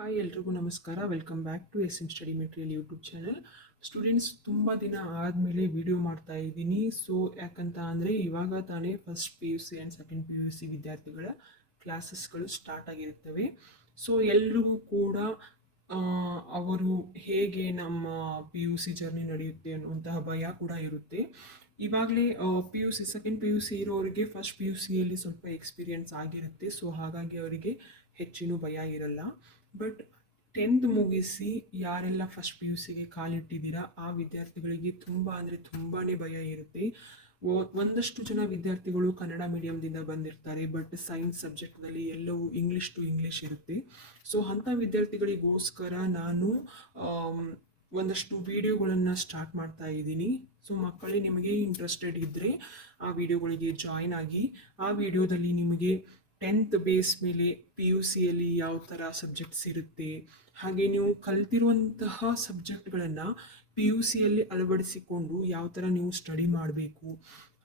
Hi ಎಲ್ರಿಗೂ ನಮಸ್ಕಾರ. Welcome back to S study material YouTube channel. Students, ತುಂಬ ದಿನ ಆದಮೇಲೆ ವಿಡಿಯೋ ಮಾಡ್ತಾ ಇದ್ದೀನಿ. ಸೊ ಯಾಕಂತ ಅಂದರೆ ಇವಾಗ ತಾನೇ first P U C and second P U C ವಿದ್ಯಾರ್ಥಿಗಳ ಕ್ಲಾಸಸ್ಗಳು ಸ್ಟಾರ್ಟ್ ಆಗಿರುತ್ತವೆ. ಸೊ ಎಲ್ರಿಗೂ ಕೂಡ ಅವರು ಹೇಗೆ ನಮ್ಮ ಪಿ ಯು ಸಿ ಜರ್ನಿ ನಡೆಯುತ್ತೆ ಅನ್ನುವಂತಹ ಭಯ ಕೂಡ ಇರುತ್ತೆ. ಇವಾಗಲೇ P U C second P U C ಇರೋರಿಗೆ ಫಸ್ಟ್ ಪಿ ಯು ಸಿಯಲ್ಲಿ ಸ್ವಲ್ಪ ಎಕ್ಸ್ಪೀರಿಯನ್ಸ್ ಆಗಿರುತ್ತೆ. ಸೊ ಹಾಗಾಗಿ ಅವರಿಗೆ ಹೆಚ್ಚಿನ ಭಯ ಇರಲ್ಲ. ಬಟ್ 10th ಮುಗಿಸಿ ಯಾರೆಲ್ಲ ಫಸ್ಟ್ ಪಿ ಯು ಸಿಗೆ ಕಾಲಿಟ್ಟಿದ್ದೀರಾ ಆ ವಿದ್ಯಾರ್ಥಿಗಳಿಗೆ ತುಂಬ ಅಂದರೆ ತುಂಬಾ ಭಯ ಇರುತ್ತೆ. ಒಂದಷ್ಟು ಜನ ವಿದ್ಯಾರ್ಥಿಗಳು ಕನ್ನಡ ಮೀಡಿಯಮ್ದಿಂದ ಬಂದಿರ್ತಾರೆ, ಬಟ್ ಸೈನ್ಸ್ ಸಬ್ಜೆಕ್ಟ್ನಲ್ಲಿ ಎಲ್ಲವೂ ಇಂಗ್ಲೀಷ್ ಟು ಇಂಗ್ಲೀಷ್ ಇರುತ್ತೆ. ಸೊ ಅಂಥ ವಿದ್ಯಾರ್ಥಿಗಳಿಗೋಸ್ಕರ ನಾನು ಒಂದಷ್ಟು ವಿಡಿಯೋಗಳನ್ನು ಸ್ಟಾರ್ಟ್ ಮಾಡ್ತಾ ಇದ್ದೀನಿ. ಸೊ ಮಕ್ಕಳೇ, ನಿಮಗೆ ಇಂಟ್ರೆಸ್ಟೆಡ್ ಇದ್ದರೆ ಆ ವಿಡಿಯೋಗಳಿಗೆ ಜಾಯ್ನ್ ಆಗಿ. ಆ ವಿಡಿಯೋದಲ್ಲಿ ನಿಮಗೆ 10th ಬೇಸ್ ಮೇಲೆ ಪಿ ಯು ಸಿಯಲ್ಲಿ ಯಾವ ಥರ ಸಬ್ಜೆಕ್ಟ್ಸ್ ಇರುತ್ತೆ, ಹಾಗೆ ನೀವು ಕಲ್ತಿರುವಂತಹ ಸಬ್ಜೆಕ್ಟ್ಗಳನ್ನು ಪಿ ಯು ಸಿಯಲ್ಲಿ ಅಳವಡಿಸಿಕೊಂಡು ಯಾವ ಥರ ನೀವು ಸ್ಟಡಿ ಮಾಡಬೇಕು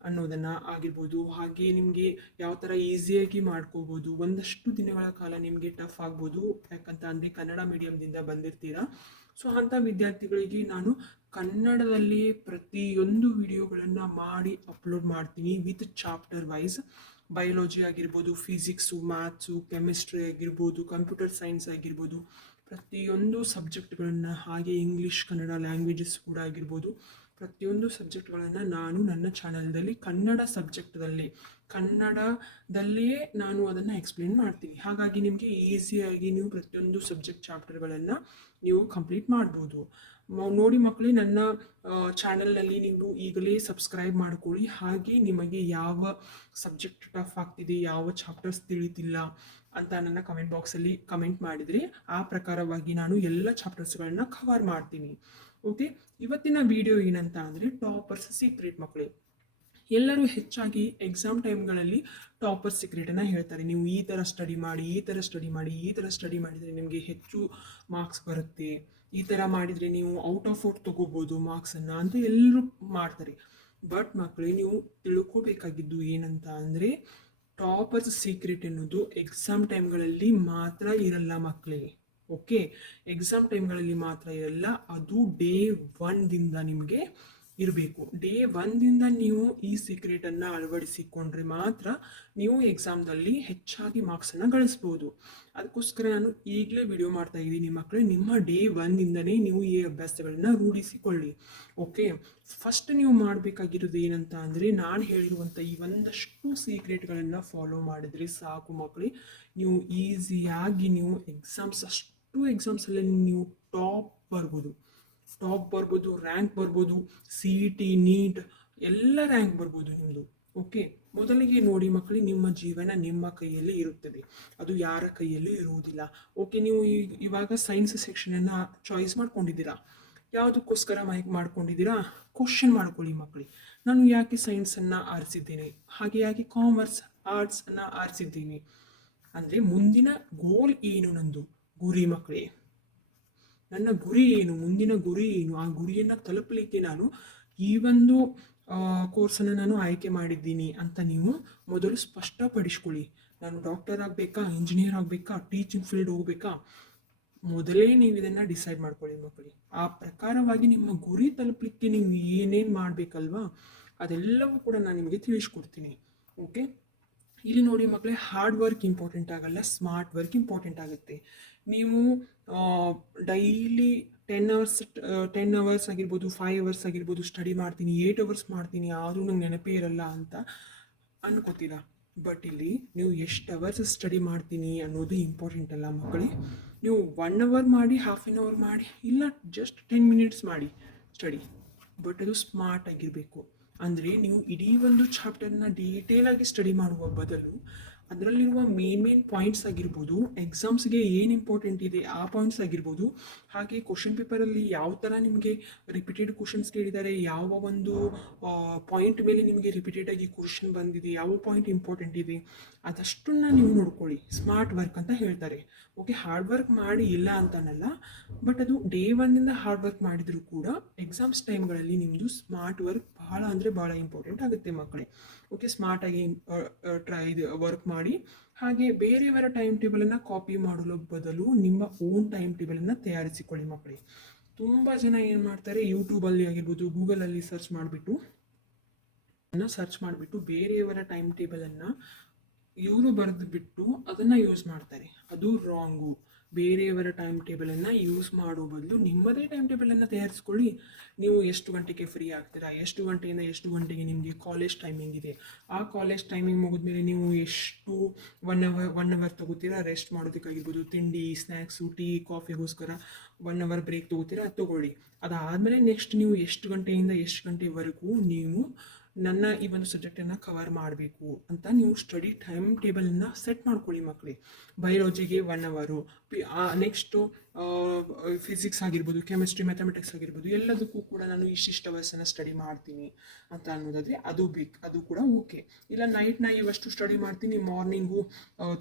ಅನ್ನೋದನ್ನು ಆಗಿರ್ಬೋದು. ಹಾಗೆ ನಿಮಗೆ ಯಾವ ಥರ ಈಸಿಯಾಗಿ ಮಾಡ್ಕೋಬೋದು. ಒಂದಷ್ಟು ದಿನಗಳ ಕಾಲ ನಿಮಗೆ ಟಫ್ ಆಗ್ಬೋದು, ಯಾಕಂತ ಅಂದರೆ ಕನ್ನಡ ಮೀಡಿಯಮ್ದಿಂದ ಬಂದಿರ್ತೀರಾ. ಸೊ ಅಂಥ ವಿದ್ಯಾರ್ಥಿಗಳಿಗೆ ನಾನು ಕನ್ನಡದಲ್ಲಿ ಪ್ರತಿಯೊಂದು ವಿಡಿಯೋಗಳನ್ನು ಮಾಡಿ ಅಪ್ಲೋಡ್ ಮಾಡ್ತೀನಿ ವಿತ್ ಚಾಪ್ಟರ್ ವೈಸ್. ಬಯಾಲಜಿ ಆಗಿರ್ಬೋದು, ಫಿಸಿಕ್ಸು, ಮ್ಯಾಥ್ಸು, ಕೆಮಿಸ್ಟ್ರಿ ಆಗಿರ್ಬೋದು, ಕಂಪ್ಯೂಟರ್ ಸೈನ್ಸ್ ಆಗಿರ್ಬೋದು, ಪ್ರತಿಯೊಂದು ಸಬ್ಜೆಕ್ಟ್ಗಳನ್ನು, ಹಾಗೆ ಇಂಗ್ಲೀಷ್ ಕನ್ನಡ ಲ್ಯಾಂಗ್ವೇಜಸ್ ಕೂಡ ಆಗಿರ್ಬೋದು, ಪ್ರತಿಯೊಂದು ಸಬ್ಜೆಕ್ಟ್ಗಳನ್ನು ನಾನು ನನ್ನ ಚಾನಲ್ದಲ್ಲಿ ಕನ್ನಡದಲ್ಲಿಯೇ ನಾನು ಅದನ್ನು ಎಕ್ಸ್ಪ್ಲೇನ್ ಮಾಡ್ತೀನಿ. ಹಾಗಾಗಿ ನಿಮಗೆ ಈಸಿಯಾಗಿ ನೀವು ಪ್ರತಿಯೊಂದು ಸಬ್ಜೆಕ್ಟ್ ಚಾಪ್ಟರ್ಗಳನ್ನು ನೀವು ಕಂಪ್ಲೀಟ್ ಮಾಡ್ಬೋದು. ನೋಡಿ ಮಕ್ಕಳೇ, ನನ್ನ ಚಾನಲ್ನಲ್ಲಿ ನೀವು ಈಗಲೇ ಸಬ್ಸ್ಕ್ರೈಬ್ ಮಾಡ್ಕೊಳ್ಳಿ. ಹಾಗೆ ನಿಮಗೆ ಯಾವ ಸಬ್ಜೆಕ್ಟ್ ಟಫ್ ಆಗ್ತಿದೆ, ಯಾವ ಚಾಪ್ಟರ್ಸ್ ತಿಳಿತಿಲ್ಲ ಅಂತ ನನ್ನ ಕಮೆಂಟ್ ಬಾಕ್ಸಲ್ಲಿ ಕಮೆಂಟ್ ಮಾಡಿದರೆ ಆ ಪ್ರಕಾರವಾಗಿ ನಾನು ಎಲ್ಲ ಚಾಪ್ಟರ್ಸ್ಗಳನ್ನ ಕವರ್ ಮಾಡ್ತೀನಿ. ಓಕೆ, ಇವತ್ತಿನ ವಿಡಿಯೋ ಏನಂತ ಅಂದರೆ ಟಾಪರ್ಸ್ ಸೀಕ್ರೆಟ್. ಮಕ್ಕಳೇ, ಎಲ್ಲರೂ ಹೆಚ್ಚಾಗಿ ಎಕ್ಸಾಮ್ ಟೈಮ್ಗಳಲ್ಲಿ ಟಾಪರ್ ಸೀಕ್ರೆಟನ್ನು ಹೇಳ್ತಾರೆ. ನೀವು ಈ ಥರ ಸ್ಟಡಿ ಮಾಡಿ, ಈ ಥರ ಸ್ಟಡಿ ಮಾಡಿ, ಈ ಥರ ಸ್ಟಡಿ ಮಾಡಿದರೆ ನಿಮಗೆ ಹೆಚ್ಚು ಮಾರ್ಕ್ಸ್ ಬರುತ್ತೆ, ಈ ಥರ ಮಾಡಿದರೆ ನೀವು ಔಟ್ ಆಫ್ ಔಟ್ ತೊಗೋಬೋದು ಮಾರ್ಕ್ಸನ್ನು ಅಂತ ಎಲ್ಲರೂ ಮಾಡ್ತಾರೆ. ಬಟ್ ಮಕ್ಕಳೇ, ನೀವು ತಿಳ್ಕೊಬೇಕಾಗಿದ್ದು ಏನಂತ ಅಂದರೆ ಟಾಪರ್ಸ್ ಸೀಕ್ರೆಟ್ ಎನ್ನುವುದು ಎಕ್ಸಾಮ್ ಟೈಮ್ಗಳಲ್ಲಿ ಮಾತ್ರ ಇರಲ್ಲ ಮಕ್ಕಳೇ. ಓಕೆ, ಎಕ್ಸಾಮ್ ಟೈಮ್ಗಳಲ್ಲಿ ಮಾತ್ರ ಇರಲ್ಲ, ಅದು ಡೇ 1ದಿಂದ ನಿಮಗೆ ಇರಬೇಕು. ಡೇ 1ದಿಂದ ನೀವು ಈ ಸೀಕ್ರೆಟನ್ನು ಅಳವಡಿಸಿಕೊಂಡ್ರೆ ಮಾತ್ರ ನೀವು ಎಕ್ಸಾಮ್ದಲ್ಲಿ ಹೆಚ್ಚಾಗಿ ಮಾರ್ಕ್ಸನ್ನು ಗಳಿಸ್ಬೋದು. ಅದಕ್ಕೋಸ್ಕರ ನಾನು ಈಗಲೇ ವಿಡಿಯೋ ಮಾಡ್ತಾ ಇದ್ದೀನಿ ಮಕ್ಕಳೇ. ನಿಮ್ಮ ಡೇ 1ದಿಂದನೇ ನೀವು ಈ ಅಭ್ಯಾಸಗಳನ್ನು ರೂಢಿಸಿಕೊಳ್ಳಿ. ಓಕೆ, ಫಸ್ಟ್ ನೀವು ಮಾಡಬೇಕಾಗಿರೋದು ಏನಂತ ಅಂದರೆ ನಾನು ಹೇಳಿರುವಂಥ ಈ ಒಂದಷ್ಟು ಸೀಕ್ರೆಟ್ಗಳನ್ನು ಫಾಲೋ ಮಾಡಿದರೆ ಸಾಕು ಮಕ್ಕಳೇ. ನೀವು ಈಸಿಯಾಗಿ ನೀವು ಎಕ್ಸಾಮ್ಸಲ್ಲಿ ನೀವು ಟಾಪ್ ಬರ್ಬೋದು, ರ್ಯಾಂಕ್ ಬರ್ಬೋದು, CET, ನೀಟ್ ಎಲ್ಲ ರ್ಯಾಂಕ್ ಬರ್ಬೋದು ನಿಮ್ಮದು. ಓಕೆ, ಮೊದಲಿಗೆ ನೋಡಿ ಮಕ್ಕಳೇ, ನಿಮ್ಮ ಜೀವನ ನಿಮ್ಮ ಕೈಯಲ್ಲಿ ಇರುತ್ತದೆ, ಅದು ಯಾರ ಕೈಯಲ್ಲೂ ಇರುವುದಿಲ್ಲ. ಓಕೆ, ನೀವು ಇವಾಗ ಸೈನ್ಸ್ ಸೆಕ್ಷನನ್ನು ಚಾಯ್ಸ್ ಮಾಡ್ಕೊಂಡಿದ್ದೀರಾ. ಯಾವುದಕ್ಕೋಸ್ಕರ ಮಾಡ್ಕೊಂಡಿದ್ದೀರಾ? ಕ್ವಶನ್ ಮಾಡ್ಕೊಳ್ಳಿ ಮಕ್ಕಳೇ. ನಾನು ಯಾಕೆ ಸೈನ್ಸನ್ನು ಆರಿಸಿದ್ದೇನೆ, ಹಾಗೆ ಯಾಕೆ ಕಾಮರ್ಸ್ ಆರ್ಟ್ಸನ್ನು ಆರಿಸಿದ್ದೀನಿ ಅಂದರೆ ಮುಂದಿನ ಗೋಲ್ ಏನು, ನಂದು ಗುರಿ ಮಕ್ಕಳೇ. ನನ್ನ ಗುರಿ ಏನು, ಮುಂದಿನ ಗುರಿ ಏನು, ಆ ಗುರಿಯನ್ನು ತಲುಪಲಿಕ್ಕೆ ನಾನು ಈ ಒಂದು ಕೋರ್ಸನ್ನು ನಾನು ಆಯ್ಕೆ ಮಾಡಿದ್ದೀನಿ ಅಂತ ನೀವು ಮೊದಲು ಸ್ಪಷ್ಟಪಡಿಸ್ಕೊಳ್ಳಿ. ನಾನು ಡಾಕ್ಟರ್ ಆಗಬೇಕಾ, ಇಂಜಿನಿಯರ್ ಆಗಬೇಕಾ, ಟೀಚಿಂಗ್ ಫೀಲ್ಡ್ ಹೋಗ್ಬೇಕಾ, ಮೊದಲೇ ನೀವು ಇದನ್ನು ಡಿಸೈಡ್ ಮಾಡ್ಕೊಳ್ಳಿ ಮಕ್ಕಳೇ. ಆ ಪ್ರಕಾರವಾಗಿ ನಿಮ್ಮ ಗುರಿ ತಲುಪಲಿಕ್ಕೆ ನೀವು ಏನೇನು ಮಾಡಬೇಕಲ್ವಾ ಅದೆಲ್ಲವೂ ಕೂಡ ನಾನು ನಿಮಗೆ ತಿಳಿಸ್ಕೊಡ್ತೀನಿ. ಓಕೆ, ಇಲ್ಲಿ ನೋಡಿ ಮಕ್ಕಳೇ, ಹಾರ್ಡ್ ವರ್ಕ್ ಇಂಪಾರ್ಟೆಂಟ್ ಆಗಲ್ಲ, ಸ್ಮಾರ್ಟ್ ವರ್ಕ್ ಇಂಪಾರ್ಟೆಂಟ್ ಆಗುತ್ತೆ. ನೀವು ಡೈಲಿ 10 ಅವರ್ಸ್ ಆಗಿರ್ಬೋದು, 5 ಅವರ್ಸ್ ಆಗಿರ್ಬೋದು ಸ್ಟಡಿ ಮಾಡ್ತೀನಿ, 8 ಅವರ್ಸ್ ಮಾಡ್ತೀನಿ, ಆದರೂ ನಂಗೆ ನೆನಪೇ ಇರಲ್ಲ ಅಂತ ಅನ್ಕೋತೀರಾ. ಬಟ್ ಇಲ್ಲಿ ನೀವು ಎಷ್ಟು ಅವರ್ಸ್ ಸ್ಟಡಿ ಮಾಡ್ತೀನಿ ಅನ್ನೋದು ಇಂಪಾರ್ಟೆಂಟ್ ಅಲ್ಲ ಮಕ್ಕಳೇ. ನೀವು 1 ಅವರ್ ಮಾಡಿ, ಹಾಫ್ ಆನ್ ಅವರ್ ಮಾಡಿ, ಇಲ್ಲ ಜಸ್ಟ್ 10 ಮಿನಿಟ್ಸ್ ಮಾಡಿ ಸ್ಟಡಿ, ಬಟ್ ಅದು ಸ್ಮಾರ್ಟ್ ಆಗಿರಬೇಕು. ಅಂದರೆ ನೀವು ಇಡೀ ಒಂದು ಚಾಪ್ಟರ್ನ ಡೀಟೇಲಾಗಿ ಸ್ಟಡಿ ಮಾಡುವ ಬದಲು ಅದರಲ್ಲಿರುವ ಮೇನ್ ಪಾಯಿಂಟ್ಸ್ ಆಗಿರ್ಬೋದು, ಎಕ್ಸಾಮ್ಸ್ಗೆ ಏನು ಇಂಪಾರ್ಟೆಂಟ್ ಇದೆ ಆ ಪಾಯಿಂಟ್ಸ್ ಆಗಿರ್ಬೋದು, ಹಾಗೆ ಕ್ವಶನ್ ಪೇಪರಲ್ಲಿ ಯಾವ ಥರ ನಿಮಗೆ ರಿಪೀಟೆಡ್ ಕ್ವಶನ್ಸ್ ಕೇಳಿದ್ದಾರೆ, ಯಾವ ಒಂದು ಪಾಯಿಂಟ್ ಮೇಲೆ ನಿಮಗೆ ರಿಪೀಟೆಡಾಗಿ ಕ್ವಶನ್ ಬಂದಿದೆ, ಯಾವ ಪಾಯಿಂಟ್ ಇಂಪಾರ್ಟೆಂಟ್ ಇದೆ ಅದಷ್ಟನ್ನು ನೀವು ನೋಡ್ಕೊಳ್ಳಿ. ಸ್ಮಾರ್ಟ್ ವರ್ಕ್ ಅಂತ ಹೇಳ್ತಾರೆ. ಓಕೆ, ಹಾರ್ಡ್ ವರ್ಕ್ ಮಾಡಿ ಇಲ್ಲ ಅಂತನಲ್ಲ, ಬಟ್ ಅದು ಡೇ 1ದಿಂದ ಹಾರ್ಡ್ ವರ್ಕ್ ಮಾಡಿದರೂ ಕೂಡ ಎಕ್ಸಾಮ್ಸ್ ಟೈಮ್ಗಳಲ್ಲಿ ನಿಮ್ಮದು ಸ್ಮಾರ್ಟ್ ವರ್ಕ್ ಭಾಳ ಅಂದರೆ ಭಾಳ ಇಂಪಾರ್ಟೆಂಟ್ ಆಗುತ್ತೆ ಮಕ್ಕಳೇ. ಓಕೆ, ಸ್ಮಾರ್ಟಾಗಿ ಟ್ರೈ ವರ್ಕ್ ಮಾಡಿ. ಹಾಗೆ ಬೇರೆಯವರ ಟೈಮ್ ಟೇಬಲನ್ನು ಕಾಪಿ ಮಾಡಲು ಬದಲು ನಿಮ್ಮ ಓನ್ ಟೈಮ್ ಟೇಬಲನ್ನು ತಯಾರಿಸಿಕೊಳ್ಳಿ ಮಕ್ಕಳಿಗೆ. ತುಂಬ ಜನ ಏನು ಮಾಡ್ತಾರೆ, ಯೂಟ್ಯೂಬಲ್ಲಿ ಆಗಿರ್ಬೋದು, ಗೂಗಲಲ್ಲಿ ಸರ್ಚ್ ಮಾಡಿಬಿಟ್ಟು ಬೇರೆಯವರ ಟೈಮ್ ಟೇಬಲನ್ನು ಇವರು ಬರೆದು ಬಿಟ್ಟು ಅದನ್ನು ಯೂಸ್ ಮಾಡ್ತಾರೆ. ಅದು ರಾಂಗು. ಬೇರೆಯವರ ಟೈಮ್ ಟೇಬಲನ್ನು ಯೂಸ್ ಮಾಡೋ ಬದಲು ನಿಮ್ಮದೇ ಟೈಮ್ ಟೇಬಲನ್ನು ತಯಾರಿಸ್ಕೊಳ್ಳಿ. ನೀವು ಎಷ್ಟು ಗಂಟೆಗೆ ಫ್ರೀ ಆಗ್ತೀರಾ, ಎಷ್ಟು ಗಂಟೆಯಿಂದ ಎಷ್ಟು ಗಂಟೆಗೆ ನಿಮಗೆ ಕಾಲೇಜ್ ಟೈಮಿಂಗ್ ಇದೆ, ಆ ಕಾಲೇಜ್ ಟೈಮಿಂಗ್ ಮುಗಿದ್ಮೇಲೆ ನೀವು ಎಷ್ಟು 1 ಅವರ್ ತೊಗೋತೀರಾ ರೆಸ್ಟ್ ಮಾಡೋದಕ್ಕಾಗಿರ್ಬೋದು, ತಿಂಡಿ, ಸ್ನ್ಯಾಕ್ಸು, ಟೀ, ಕಾಫಿಗೋಸ್ಕರ 1 ಅವರ್ ಬ್ರೇಕ್ ತೊಗೋತೀರಾ, ತೊಗೊಳ್ಳಿ. ಅದಾದಮೇಲೆ ನೆಕ್ಸ್ಟ್ ನೀವು ಎಷ್ಟು ಗಂಟೆಯಿಂದ ಎಷ್ಟು ಗಂಟೆವರೆಗೂ ನೀವು ನನ್ನ ಈ ಒಂದು ಸಬ್ಜೆಕ್ಟನ್ನು ಕವರ್ ಮಾಡಬೇಕು ಅಂತ ನೀವು ಸ್ಟಡಿ ಟೈಮ್ ಟೇಬಲನ್ನು ಸೆಟ್ ಮಾಡ್ಕೊಳ್ಳಿ ಮಕ್ಕಳಿಗೆ. ಬಯಾಲಜಿಗೆ 1 ಅವರು, ನೆಕ್ಸ್ಟು ಫಿಸಿಕ್ಸ್ ಆಗಿರ್ಬೋದು, ಕೆಮಿಸ್ಟ್ರಿ, ಮ್ಯಾಥಮೆಟಿಕ್ಸ್ ಆಗಿರ್ಬೋದು, ಎಲ್ಲದಕ್ಕೂ ಕೂಡ ನಾನು ಇಷ್ಟಿಷ್ಟು ಅವರ್ಸನ್ನು ಸ್ಟಡಿ ಮಾಡ್ತೀನಿ ಅಂತ ಅನ್ನೋದಾದರೆ ಅದು ಕೂಡ ಓಕೆ. ಇಲ್ಲ ನೈಟ್ ಇವಷ್ಟು ಸ್ಟಡಿ ಮಾಡ್ತೀನಿ, ಮಾರ್ನಿಂಗು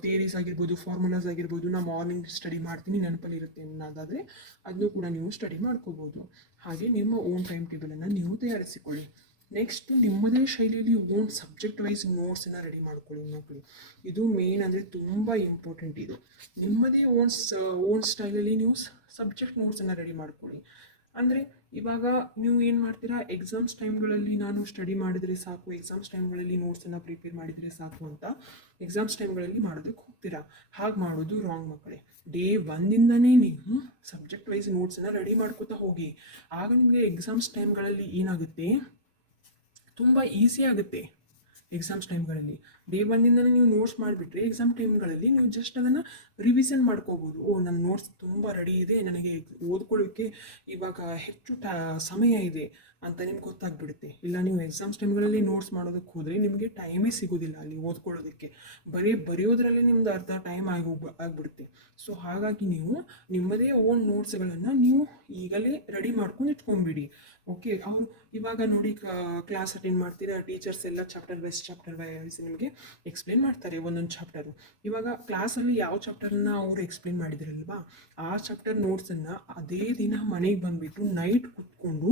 ಥಿಯರೀಸ್ ಆಗಿರ್ಬೋದು, ಫಾರ್ಮುಲಾಸ್ ಆಗಿರ್ಬೋದು, ನಾನು ಮಾರ್ನಿಂಗ್ ಸ್ಟಡಿ ಮಾಡ್ತೀನಿ, ನೆನಪಲ್ಲಿರುತ್ತೆ ಅನ್ನೋದಾದರೆ ಅದನ್ನು ಕೂಡ ನೀವು ಸ್ಟಡಿ ಮಾಡ್ಕೋಬೋದು. ಹಾಗೆ ನಿಮ್ಮ ಓನ್ ಟೈಮ್ ಟೇಬಲನ್ನು ನೀವು ತಯಾರಿಸಿಕೊಳ್ಳಿ. ನೆಕ್ಸ್ಟು ನಿಮ್ಮದೇ ಶೈಲಿಯಲ್ಲಿ ಓನ್ ಸಬ್ಜೆಕ್ಟ್ ವೈಸ್ ನೋಟ್ಸನ್ನು ರೆಡಿ ಮಾಡ್ಕೊಳ್ಳಿ ಮಕ್ಕಳು. ಇದು ಮೇನ್ ಅಂದರೆ ತುಂಬ ಇಂಪಾರ್ಟೆಂಟ್. ಇದು ನಿಮ್ಮದೇ ಓನ್ ಸ್ಟೈಲಲ್ಲಿ ನೀವು ಸಬ್ಜೆಕ್ಟ್ ನೋಟ್ಸನ್ನು ರೆಡಿ ಮಾಡ್ಕೊಳ್ಳಿ. ಅಂದರೆ ಇವಾಗ ನೀವು ಏನು ಮಾಡ್ತೀರಾ, ಎಕ್ಸಾಮ್ಸ್ ಟೈಮ್ಗಳಲ್ಲಿ ನಾನು ಸ್ಟಡಿ ಮಾಡಿದರೆ ಸಾಕು, ಎಕ್ಸಾಮ್ಸ್ ಟೈಮ್ಗಳಲ್ಲಿ ನೋಟ್ಸನ್ನು ಪ್ರಿಪೇರ್ ಮಾಡಿದರೆ ಸಾಕು ಅಂತ ಎಕ್ಸಾಮ್ಸ್ ಟೈಮ್ಗಳಲ್ಲಿ ಮಾಡೋದಕ್ಕೆ ಹೋಗ್ತೀರಾ. ಹಾಗೆ ಮಾಡೋದು ರಾಂಗ್ ಮಕ್ಕಳೇ. ಡೇ 1ಇಂದನೇ ನೀವು ಸಬ್ಜೆಕ್ಟ್ ವೈಸ್ ನೋಟ್ಸನ್ನು ರೆಡಿ ಮಾಡ್ಕೋತಾ ಹೋಗಿ. ಆಗ ನಿಮಗೆ ಎಕ್ಸಾಮ್ಸ್ ಟೈಮ್ಗಳಲ್ಲಿ ಏನಾಗುತ್ತೆ, ತುಂಬ ಈಸಿ ಆಗುತ್ತೆ. ಎಕ್ಸಾಮ್ಸ್ ಟೈಮ್ಗಳಲ್ಲಿ ಡೇ 1ಇಂದನೇ ನೀವು ನೋಟ್ಸ್ ಮಾಡಿಬಿಟ್ರೆ ಎಕ್ಸಾಮ್ ಟೈಮ್ಗಳಲ್ಲಿ ನೀವು ಜಸ್ಟ್ ಅದನ್ನು ರಿವಿಷನ್ ಮಾಡ್ಕೋಬೋದು. ನನ್ನ ನೋಟ್ಸ್ ತುಂಬ ರೆಡಿ ಇದೆ, ನನಗೆ ಓದ್ಕೊಳ್ಳೋಕ್ಕೆ ಇವಾಗ ಹೆಚ್ಚು ಸಮಯ ಇದೆ ಅಂತ ನಿಮ್ಗೆ ಗೊತ್ತಾಗ್ಬಿಡುತ್ತೆ. ಇಲ್ಲ ನೀವು ಎಕ್ಸಾಮ್ಸ್ ಟೈಮ್ಗಳಲ್ಲಿ ನೋಟ್ಸ್ ಮಾಡೋದಕ್ಕೆ ಹೋದರೆ ನಿಮಗೆ ಟೈಮೇ ಸಿಗೋದಿಲ್ಲ ಅಲ್ಲಿ ಓದ್ಕೊಳ್ಳೋದಕ್ಕೆ. ಬರೆಯೋದ್ರಲ್ಲೇ ನಿಮ್ದು ಅರ್ಧ ಟೈಮ್ ಆಗಿಬಿಡುತ್ತೆ. ಸೊ ಹಾಗಾಗಿ ನೀವು ನಿಮ್ಮದೇ ಓನ್ ನೋಟ್ಸ್ಗಳನ್ನು ನೀವು ಈಗಲೇ ರೆಡಿ ಮಾಡ್ಕೊಂಡು ಇಟ್ಕೊಂಡ್ಬಿಡಿ. ಓಕೆ, ಅವರು ಇವಾಗ ನೋಡಿ ಕ್ಲಾಸ್ ಅಟೆಂಡ್ ಮಾಡ್ತೀರಾ, ಟೀಚರ್ಸ್ ಎಲ್ಲ ಚಾಪ್ಟರ್ ವೈಸ್ ನಿಮಗೆ ಎಕ್ಸ್ಪ್ಲೇನ್ ಮಾಡ್ತಾರೆ ಒಂದೊಂದು ಚಾಪ್ಟರು. ಇವಾಗ ಕ್ಲಾಸಲ್ಲಿ ಯಾವ ಚಾಪ್ಟರ್ನ ಅವರು ಎಕ್ಸ್ಪ್ಲೇನ್ ಮಾಡಿದಿರಲ್ವಾ, ಆ ಚಾಪ್ಟರ್ ನೋಟ್ಸನ್ನು ಅದೇ ದಿನ ಮನೆಗೆ ಬಂದುಬಿಟ್ಟು ನೈಟ್ ಕೂತ್ಕೊಂಡು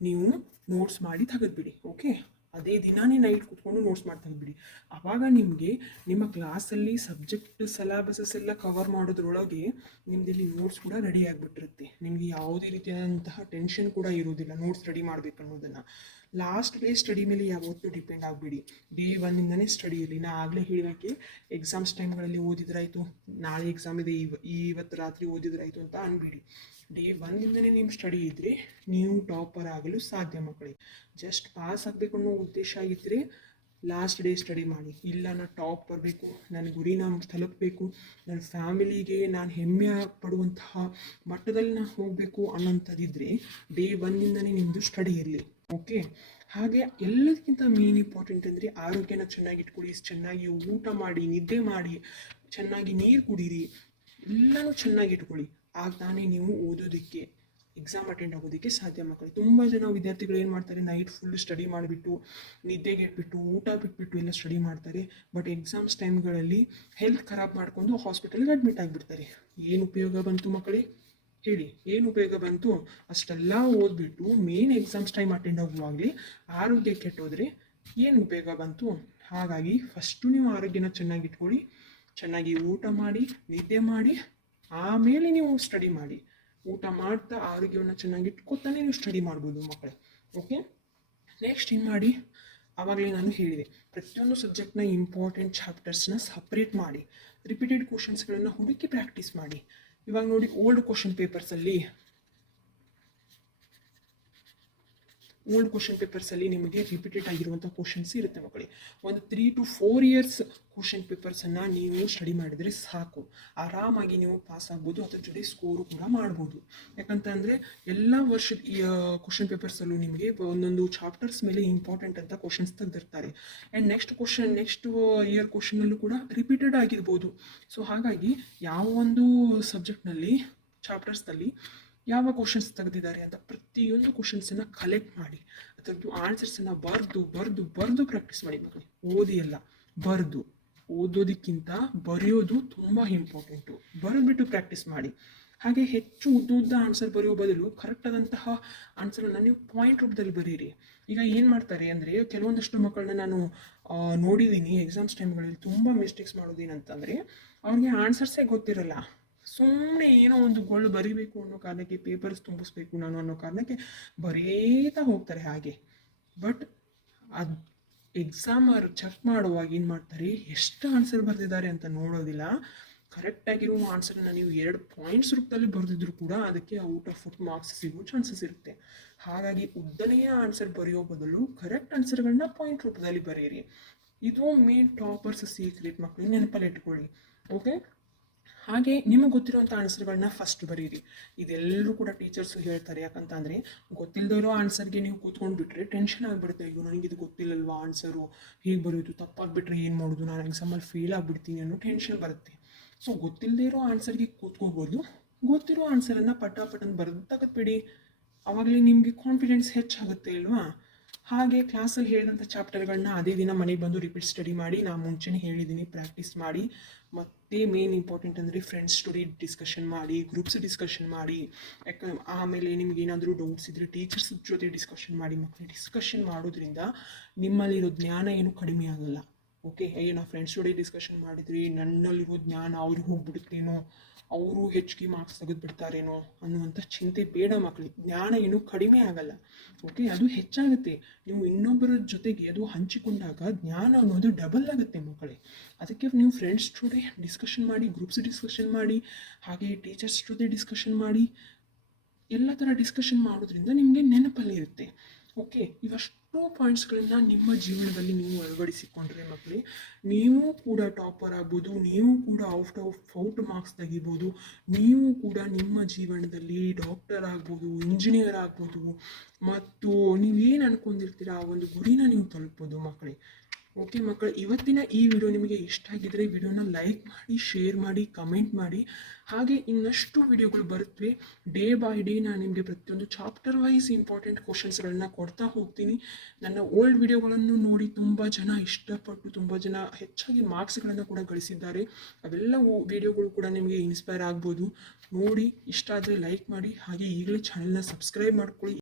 ನೀವು ನೋಟ್ಸ್ ಮಾಡಿ ತೆಗೆದುಬಿಡಿ. ಓಕೆ, ಅದೇ ದಿನಾನೇ ನೈಟ್ ಕೂತ್ಕೊಂಡು ನೋಟ್ಸ್ ಮಾಡಿ ತೆಗೆದುಬಿಡಿ. ಆವಾಗ ನಿಮಗೆ ನಿಮ್ಮ ಕ್ಲಾಸಲ್ಲಿ ಸಬ್ಜೆಕ್ಟ್ ಸಿಲೆಬಸಸ್ ಎಲ್ಲ ಕವರ್ ಮಾಡೋದ್ರೊಳಗೆ ನಿಮ್ಮದಲ್ಲಿ ನೋಟ್ಸ್ ಕೂಡ ರೆಡಿ ಆಗಿಬಿಟ್ಟಿರುತ್ತೆ. ನಿಮಗೆ ಯಾವುದೇ ರೀತಿಯಾದಂತಹ ಟೆನ್ಷನ್ ಕೂಡ ಇರೋದಿಲ್ಲ ನೋಟ್ಸ್ ರೆಡಿ ಮಾಡಬೇಕು ಅನ್ನೋದನ್ನು. ಲಾಸ್ಟ್ ಡೇ ಸ್ಟಡಿ ಮೇಲೆ ಯಾವತ್ತೂ ಡಿಪೆಂಡ್ ಆಗಿಬಿಡಿ. ಡೇ 1ಇಂದನೇ ಸ್ಟಡಿ ಇರಲಿ. ನಾ ಆಗಲೇ ಹೇಳೋಕ್ಕೆ ಎಕ್ಸಾಮ್ಸ್ ಟೈಮ್ಗಳಲ್ಲಿ ಓದಿದ್ರಾಯಿತು, ನಾಳೆ ಎಕ್ಸಾಮ್ ಇದೆ ಇವತ್ತು ರಾತ್ರಿ ಓದಿದ್ರಾಯಿತು ಅಂತ ಅನ್ಬಿಡಿ. ಡೇ 1ಇಂದನೇ ನಿಮ್ಮ ಸ್ಟಡಿ ಇದ್ದರೆ ನೀವು ಟಾಪರ್ ಆಗಲು ಸಾಧ್ಯ ಮಕ್ಕಳಿಗೆ. ಜಸ್ಟ್ ಪಾಸ್ ಆಗಬೇಕು ಅನ್ನೋ ಉದ್ದೇಶ ಇದ್ದರೆ ಲಾಸ್ಟ್ ಡೇ ಸ್ಟಡಿ ಮಾಡಿ. ಇಲ್ಲ ನಾನು ಟಾಪ್ ಬರಬೇಕು, ನನ್ನ ಗುರಿನ ತಲುಪಬೇಕು, ನನ್ನ ಫ್ಯಾಮಿಲಿಗೆ ನಾನು ಹೆಮ್ಮೆ ಪಡುವಂತಹ ಮಟ್ಟದಲ್ಲಿ ನಾನು ಹೋಗಬೇಕು ಅನ್ನೋಂಥದ್ದಿದ್ದರೆ ಡೇ 1ಇಂದನೇ ನಿಮ್ಮದು ಸ್ಟಡಿ ಇರಲಿ. ಓಕೆ, ಹಾಗೆ ಎಲ್ಲದಕ್ಕಿಂತ ಮೇನ್ ಇಂಪಾರ್ಟೆಂಟ್ ಅಂದರೆ ಆರೋಗ್ಯನ ಚೆನ್ನಾಗಿ ಇಟ್ಕೊಳ್ಳಿ, ಚೆನ್ನಾಗಿ ಊಟ ಮಾಡಿ, ನಿದ್ದೆ ಮಾಡಿ, ಚೆನ್ನಾಗಿ ನೀರು ಕುಡೀರಿ, ಎಲ್ಲನೂ ಚೆನ್ನಾಗಿ ಇಟ್ಕೊಳ್ಳಿ. ಆಗ ತಾನೇ ನೀವು ಓದೋದಕ್ಕೆ, ಎಕ್ಸಾಮ್ ಅಟೆಂಡ್ ಆಗೋದಕ್ಕೆ ಸಾಧ್ಯ ಮಕ್ಕಳು. ತುಂಬ ಜನ ವಿದ್ಯಾರ್ಥಿಗಳು ಏನು ಮಾಡ್ತಾರೆ, ನೈಟ್ ಫುಲ್ ಸ್ಟಡಿ ಮಾಡಿಬಿಟ್ಟು, ನಿದ್ದೆಗೆ ಇಟ್ಬಿಟ್ಟು, ಊಟ ಬಿಟ್ಬಿಟ್ಟು ಎಲ್ಲ ಸ್ಟಡಿ ಮಾಡ್ತಾರೆ. ಬಟ್ ಎಕ್ಸಾಮ್ಸ್ ಟೈಮ್ಗಳಲ್ಲಿ ಹೆಲ್ತ್ ಖರಾಬ್ ಮಾಡಿಕೊಂಡು ಹಾಸ್ಪಿಟಲ್ಗೆ ಅಡ್ಮಿಟ್ ಆಗಿಬಿಡ್ತಾರೆ. ಏನು ಉಪಯೋಗ ಬಂತು ಮಕ್ಕಳೇ ಹೇಳಿ, ಏನು ಉಪಯೋಗ ಬಂತು? ಅಷ್ಟೆಲ್ಲ ಓದ್ಬಿಟ್ಟು ಮೇನ್ ಎಕ್ಸಾಮ್ಸ್ ಟೈಮ್ ಅಟೆಂಡ್ ಆಗುವಾಗಲೇ ಆರೋಗ್ಯ ಕೆಟ್ಟೋದ್ರೆ ಏನು ಉಪಯೋಗ ಬಂತು? ಹಾಗಾಗಿ ಫಸ್ಟು ನೀವು ಆರೋಗ್ಯನ ಚೆನ್ನಾಗಿ ಇಟ್ಕೊಳ್ಳಿ, ಚೆನ್ನಾಗಿ ಊಟ ಮಾಡಿ, ನಿದ್ದೆ ಮಾಡಿ, ಆಮೇಲೆ ನೀವು ಸ್ಟಡಿ ಮಾಡಿ. ಊಟ ಮಾಡ್ತಾ ಆರೋಗ್ಯವನ್ನು ಚೆನ್ನಾಗಿ ಇಟ್ಕೊತಾನೆ ನೀವು ಸ್ಟಡಿ ಮಾಡ್ಬೋದು ಮಕ್ಕಳೇ. ಓಕೆ, ನೆಕ್ಸ್ಟ್ ಏನು ಮಾಡಿ, ಆವಾಗಲೇ ನಾನು ಹೇಳಿದೆ, ಪ್ರತಿಯೊಂದು ಸಬ್ಜೆಕ್ಟ್ನ ಇಂಪಾರ್ಟೆಂಟ್ ಚಾಪ್ಟರ್ಸ್ನ ಸಪ್ರೇಟ್ ಮಾಡಿ, ರಿಪೀಟೆಡ್ ಕ್ವಶನ್ಸ್ಗಳನ್ನು ಹುಡುಕಿ ಪ್ರಾಕ್ಟೀಸ್ ಮಾಡಿ. ಇವಾಗ ನೋಡಿ, ಓಲ್ಡ್ ಕ್ವಶನ್ ಪೇಪರ್ಸಲ್ಲಿ ನಿಮಗೆ ರಿಪೀಟೆಡ್ ಆಗಿರುವಂಥ ಕ್ವಶನ್ಸ್ ಇರುತ್ತೆ ಮಕ್ಕಳೇ. ಒಂದು 3 to 4 years ಕ್ವಶನ್ ಪೇಪರ್ಸನ್ನು ನೀವು ಸ್ಟಡಿ ಮಾಡಿದರೆ ಸಾಕು, ಆರಾಮಾಗಿ ನೀವು ಪಾಸ್ ಆಗ್ಬೋದು. ಅದ್ರ ಜೊತೆ ಸ್ಕೋರು ಕೂಡ ಮಾಡ್ಬೋದು. ಯಾಕಂತಂದರೆ ಎಲ್ಲ ವರ್ಷದ ಕ್ವಶನ್ ಪೇಪರ್ಸಲ್ಲೂ ನಿಮಗೆ ಒಂದೊಂದು ಚಾಪ್ಟರ್ಸ್ ಮೇಲೆ ಇಂಪಾರ್ಟೆಂಟ್ ಅಂತ ಕ್ವಶನ್ಸ್ ತೆಗೆದಿರ್ತಾರೆ. ಆ್ಯಂಡ್ ನೆಕ್ಸ್ಟ್ ಇಯರ್ ಕ್ವಶನಲ್ಲೂ ಕೂಡ ರಿಪೀಟೆಡ್ ಆಗಿರ್ಬೋದು. ಸೊ ಹಾಗಾಗಿ ಯಾವ ಒಂದು ಸಬ್ಜೆಕ್ಟ್ನಲ್ಲಿ ಚಾಪ್ಟರ್ಸ್ನಲ್ಲಿ ಯಾವ ಕ್ವಶನ್ಸ್ ತೆಗೆದಿದ್ದಾರೆ ಅಂತ ಪ್ರತಿಯೊಂದು ಕ್ವಶನ್ಸನ್ನು ಕಲೆಕ್ಟ್ ಮಾಡಿ, ಅದರದ್ದು ಆನ್ಸರ್ಸನ್ನು ಬರೆದು ಪ್ರಾಕ್ಟೀಸ್ ಮಾಡಿ ಮಕ್ಕಳು. ಓದಿ ಅಲ್ಲ, ಬರೆದು. ಓದೋದಕ್ಕಿಂತ ಬರೆಯೋದು ತುಂಬ ಇಂಪಾರ್ಟೆಂಟು. ಬರೆದ್ಬಿಟ್ಟು ಪ್ರಾಕ್ಟೀಸ್ ಮಾಡಿ. ಹಾಗೆ ಹೆಚ್ಚು ಉದ್ದ ಆನ್ಸರ್ ಬರೆಯೋ ಬದಲು ಕರೆಕ್ಟ್ ಆದಂತಹ ಆನ್ಸರನ್ನು ನೀವು ಪಾಯಿಂಟ್ ರೂಪದಲ್ಲಿ ಬರೀರಿ. ಈಗ ಏನು ಮಾಡ್ತಾರೆ ಅಂದರೆ ಕೆಲವೊಂದಷ್ಟು ಮಕ್ಕಳನ್ನ ನಾನು ನೋಡಿದ್ದೀನಿ ಎಕ್ಸಾಮ್ಸ್ ಟೈಮ್ಗಳಲ್ಲಿ ತುಂಬ ಮಿಸ್ಟೇಕ್ಸ್ ಮಾಡೋದೇನಂತಂದರೆ ಅವ್ರಿಗೆ ಆನ್ಸರ್ಸೇ ಗೊತ್ತಿರಲ್ಲ. ಸುಮ್ಮನೆ ಏನೋ ಒಂದು ಗೊಳ್ಳು ಬರಿಬೇಕು ಅನ್ನೋ ಕಾರಣಕ್ಕೆ ಪೇಪರ್ಸ್ ತುಂಬಿಸ್ಬೇಕು ನಾನು ಅನ್ನೋ ಕಾರಣಕ್ಕೆ ಬರೀತಾ ಹೋಗ್ತಾರೆ ಹಾಗೆ. ಬಟ್ ಅದು ಎಕ್ಸಾಮ್ ಚೆಕ್ ಮಾಡುವಾಗ ಏನು ಮಾಡ್ತಾರೆ, ಎಷ್ಟು ಆನ್ಸರ್ ಬರೆದಿದ್ದಾರೆ ಅಂತ ನೋಡೋದಿಲ್ಲ. ಕರೆಕ್ಟಾಗಿರೋ ಆನ್ಸರನ್ನು ನೀವು 2 ಪಾಯಿಂಟ್ಸ್ ರೂಪದಲ್ಲಿ ಬರೆದಿದ್ರು ಕೂಡ ಅದಕ್ಕೆ ಔಟ್ ಆಫ್ ಮಾರ್ಕ್ಸ್ ಸಿಗೋ ಚಾನ್ಸಸ್ ಇರುತ್ತೆ. ಹಾಗಾಗಿ ಉದ್ದನೆಯ ಆನ್ಸರ್ ಬರೆಯೋ ಬದಲು ಕರೆಕ್ಟ್ ಆನ್ಸರ್ಗಳನ್ನ ಪಾಯಿಂಟ್ ರೂಪದಲ್ಲಿ ಬರೆಯಿರಿ. ಇದು ಮೇನ್ ಟಾಪರ್ಸ್ ಸೀಕ್ರೆಟ್ ಮಕ್ಕಳು, ನೆನಪಲ್ಲಿ ಇಟ್ಕೊಳ್ಳಿ. ಓಕೆ, ಹಾಗೆ ನಿಮಗೆ ಗೊತ್ತಿರುವಂಥ ಆನ್ಸರ್ಗಳನ್ನ ಫಸ್ಟ್ ಬರೀರಿ. ಇದೆಲ್ಲರೂ ಕೂಡ ಟೀಚರ್ಸು ಹೇಳ್ತಾರೆ. ಯಾಕಂತಂದರೆ ಗೊತ್ತಿಲ್ಲದೆ ಇರೋ ಆನ್ಸರ್ಗೆ ನೀವು ಕೂತ್ಕೊಂಡು ಬಿಟ್ಟರೆ ಟೆನ್ಷನ್ ಆಗಿಬಿಡುತ್ತೆ. ಅಯ್ಯೋ ನನಗೆ ಇದು ಗೊತ್ತಿಲ್ಲಲ್ವಾ ಆನ್ಸರು, ಹೇಗೆ ಬರೆಯೋದು, ತಪ್ಪಾಗಿಬಿಟ್ರೆ ಏನು ಮಾಡೋದು, ನಾನು ಎಕ್ಸಾಮಲ್ಲಿ ಫೇಲ್ ಆಗಿಬಿಡ್ತೀನಿ ಅನ್ನೋ ಟೆನ್ಷನ್ ಬರುತ್ತೆ. ಸೊ ಗೊತ್ತಿಲ್ಲದೆ ಇರೋ ಆನ್ಸರ್ಗೆ ಕೂತ್ಕೋಬೋದು, ಗೊತ್ತಿರೋ ಆನ್ಸರನ್ನು ಪಟಾಪಟನ್ ಬರೆದು ತೆಗೆದುಬಿಡಿ. ಆವಾಗಲೇ ನಿಮಗೆ ಕಾನ್ಫಿಡೆನ್ಸ್ ಹೆಚ್ಚಾಗುತ್ತೆ ಅಲ್ವಾ. ಹಾಗೆ ಕ್ಲಾಸಲ್ಲಿ ಹೇಳಿದಂಥ ಚಾಪ್ಟರ್ಗಳನ್ನ ಅದೇ ದಿನ ಮನೆಗೆ ಬಂದು ರಿಪೀಟ್ ಸ್ಟಡಿ ಮಾಡಿ. ನಾನು ಮುಂಚೆನೇ ಹೇಳಿದ್ದೀನಿ, ಪ್ರಾಕ್ಟೀಸ್ ಮಾಡಿ. ಮತ್ತು ಮೇನ್ ಇಂಪಾರ್ಟೆಂಟ್ ಅಂದರೆ ಫ್ರೆಂಡ್ಸ್ ಜೊತೆ ಡಿಸ್ಕಷನ್ ಮಾಡಿ, ಗ್ರೂಪ್ಸ್ ಡಿಸ್ಕಷನ್ ಮಾಡಿ. ಆಮೇಲೆ ನಿಮ್ಗೆ ಏನಾದರೂ ಡೌಟ್ಸ್ ಇದ್ದರೆ ಟೀಚರ್ಸ್ ಜೊತೆ ಡಿಸ್ಕಷನ್ ಮಾಡಿ. ಮಕ್ಕಳು ಡಿಸ್ಕಷನ್ ಮಾಡೋದ್ರಿಂದ ನಿಮ್ಮಲ್ಲಿರೋ ಜ್ಞಾನ ಏನು ಕಡಿಮೆ ಆಗಲ್ಲ. ಓಕೆ, ನಾವು ಫ್ರೆಂಡ್ಸ್ ಜೊತೆ ಡಿಸ್ಕಷನ್ ಮಾಡಿದ್ರಿ, ನನ್ನಲ್ಲಿರೋ ಜ್ಞಾನ ಅವ್ರಿಗೆ ಹೋಗ್ಬಿಡುತ್ತೇನೋ, ಅವರು ಹೆಚ್ಚಿಗೆ ಮಾರ್ಕ್ಸ್ ತೆಗೆದುಬಿಡ್ತಾರೇನೋ ಅನ್ನುವಂಥ ಚಿಂತೆ ಬೇಡ ಮಕ್ಕಳಿಗೆ. ಜ್ಞಾನ ಏನೂ ಕಡಿಮೆ ಆಗಲ್ಲ. ಓಕೆ, ಅದು ಹೆಚ್ಚಾಗುತ್ತೆ. ನೀವು ಇನ್ನೊಬ್ಬರ ಜೊತೆಗೆ ಅದು ಹಂಚಿಕೊಂಡಾಗ ಜ್ಞಾನ ಅನ್ನೋದು ಡಬಲ್ ಆಗುತ್ತೆ ಮಕ್ಕಳೇ. ಅದಕ್ಕೆ ನೀವು ಫ್ರೆಂಡ್ಸ್ ಜೊತೆ ಡಿಸ್ಕಷನ್ ಮಾಡಿ, ಗ್ರೂಪ್ಸ್ ಡಿಸ್ಕಷನ್ ಮಾಡಿ, ಹಾಗೆ ಟೀಚರ್ಸ್ ಜೊತೆ ಡಿಸ್ಕಷನ್ ಮಾಡಿ. ಎಲ್ಲ ಥರ ಡಿಸ್ಕಷನ್ ಮಾಡೋದ್ರಿಂದ ನಿಮಗೆ ನೆನಪಲ್ಲಿರುತ್ತೆ. ಓಕೆ, ಇವಷ್ಟು ಪಾಯಿಂಟ್ಸ್ಗಳನ್ನ ನಿಮ್ಮ ಜೀವನದಲ್ಲಿ ನೀವು ಅಳವಡಿಸಿಕೊಂಡ್ರೆ ಮಕ್ಕಳೇ, ನೀವು ಕೂಡ ಟಾಪರ್ ಆಗ್ಬೋದು, ನೀವು ಕೂಡ ಔಟ್ ಮಾರ್ಕ್ಸ್ ತೆಗಿಬೋದು, ನೀವು ಕೂಡ ನಿಮ್ಮ ಜೀವನದಲ್ಲಿ ಡಾಕ್ಟರ್ ಆಗ್ಬೋದು, ಇಂಜಿನಿಯರ್ ಆಗ್ಬೋದು, ಮತ್ತು ನೀವೇನು ಅನ್ಕೊಂಡಿರ್ತೀರ ಆ ಒಂದು ಗುರಿನ ನೀವು ತಲುಪ್ಬೋದು ಮಕ್ಕಳೇ. ಓಕೆ ಮಕ್ಕಳು, ಇವತ್ತಿನ ಈ ವಿಡಿಯೋ ನಿಮಗೆ ಇಷ್ಟ ಆಗಿದ್ದರೆ ವಿಡಿಯೋನ ಲೈಕ್ ಮಾಡಿ, ಶೇರ್ ಮಾಡಿ, ಕಮೆಂಟ್ ಮಾಡಿ. ಹಾಗೆ ಇನ್ನಷ್ಟು ವಿಡಿಯೋಗಳು ಬರುತ್ತವೆ. ಡೇ ಬೈ ಡೇ ನಾನು ನಿಮಗೆ ಪ್ರತಿಯೊಂದು ಚಾಪ್ಟರ್ ವೈಸ್ ಇಂಪಾರ್ಟೆಂಟ್ ಕ್ವಶನ್ಸ್ಗಳನ್ನ ಕೊಡ್ತಾ ಹೋಗ್ತೀನಿ. ನನ್ನ ಓಲ್ಡ್ ವಿಡಿಯೋಗಳನ್ನು ನೋಡಿ ತುಂಬ ಜನ ಇಷ್ಟಪಟ್ಟು ತುಂಬ ಜನ ಹೆಚ್ಚಾಗಿ ಮಾರ್ಕ್ಸ್ಗಳನ್ನು ಕೂಡ ಗಳಿಸಿದ್ದಾರೆ. ಅವೆಲ್ಲ ವಿಡಿಯೋಗಳು ಕೂಡ ನಿಮಗೆ ಇನ್ಸ್ಪೈರ್ ಆಗ್ಬೋದು. ನೋಡಿ, ಇಷ್ಟ ಆದರೆ ಲೈಕ್ ಮಾಡಿ. ಹಾಗೆ ಈಗಲೇ ಚಾನೆಲ್ನ ಸಬ್ಸ್ಕ್ರೈಬ್ ಮಾಡ್ಕೊಳ್ಳಿ.